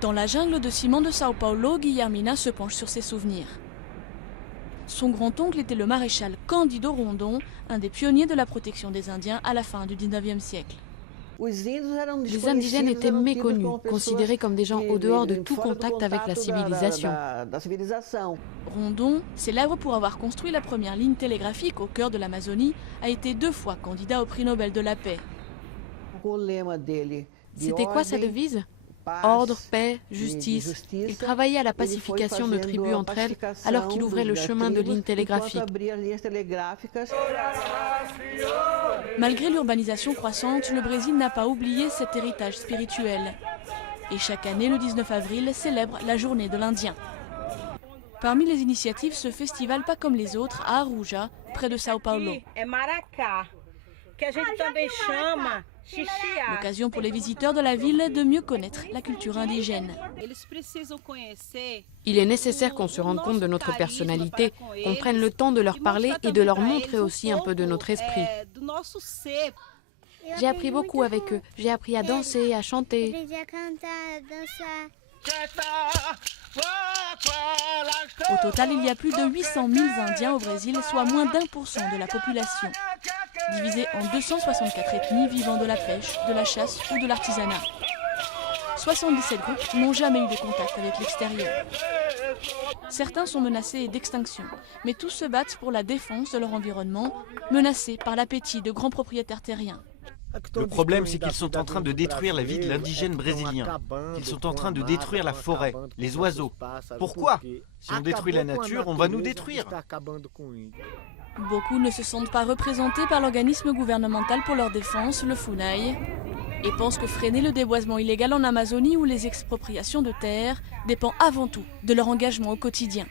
Dans la jungle de ciment de Sao Paulo, Guillermina se penche sur ses souvenirs. Son grand-oncle était le maréchal Cândido Rondon, un des pionniers de la protection des Indiens à la fin du 19e siècle. Les indigènes étaient méconnus, considérés comme des gens au dehors de tout contact avec la civilisation. Rondon, célèbre pour avoir construit la première ligne télégraphique au cœur de l'Amazonie, a été 2 fois candidat au prix Nobel de la paix. C'était quoi sa devise ? Ordre, paix, justice. Il travaillait à la pacification de tribus entre elles alors qu'il ouvrait le chemin de lignes télégraphiques. Malgré l'urbanisation croissante, le Brésil n'a pas oublié cet héritage spirituel. Et chaque année, le 19 avril, célèbre la journée de l'Indien. Parmi les initiatives, ce festival pas comme les autres à Aruja, près de Sao Paulo. L'occasion pour les visiteurs de la ville de mieux connaître la culture indigène. Il est nécessaire qu'on se rende compte de notre personnalité, qu'on prenne le temps de leur parler et de leur montrer aussi un peu de notre esprit. J'ai appris beaucoup avec eux. J'ai appris à danser, à chanter. Au total, il y a plus de 800 000 Indiens au Brésil, soit moins d'1% de la population, divisés en 264 ethnies vivant de la pêche, de la chasse ou de l'artisanat. 77 groupes n'ont jamais eu de contact avec l'extérieur. Certains sont menacés d'extinction, mais tous se battent pour la défense de leur environnement, menacés par l'appétit de grands propriétaires terriens. Le problème, c'est qu'ils sont en train de détruire la vie de l'indigène brésilien. Ils sont en train de détruire la forêt, les oiseaux. Pourquoi? Si on détruit la nature, on va nous détruire. Beaucoup ne se sentent pas représentés par l'organisme gouvernemental pour leur défense, le FUNAI, et pensent que freiner le déboisement illégal en Amazonie ou les expropriations de terres dépend avant tout de leur engagement au quotidien.